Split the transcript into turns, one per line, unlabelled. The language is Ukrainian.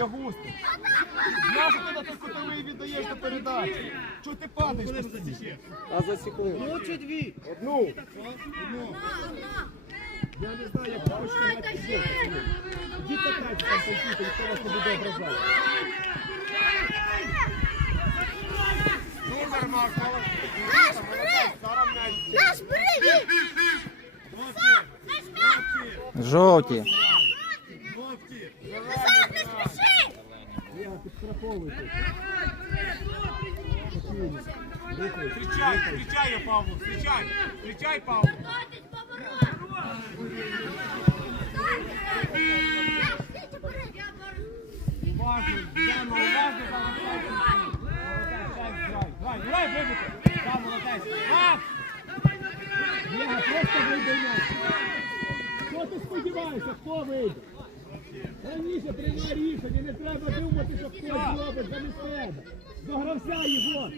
Саня, густо. Я що ти на той кутовий віддаєш до передачі? Чого ти падаєш постійно?
А засікли.
Одну чи дві? Одну. Одну. Я не знаю, як хочете грати в футбол. Катайте там по хто вас не буде ображати. Супер, Макс,
Наш!
Зараз.
Наш бери!
Жовті.
Я підстраховуйте.
Встречай, встречай, я, Павлу, встречай, встречай,
поворот!
Уважно, Яна, уважно, грай, грай, вибити. Там, молодець. Макс!
Єга, просто вийде м'яч. Що ти сподіваєшся, хто вийде? Раніше приймай рішення, не треба думати, що хтось зробить замість тебе. Догрався його.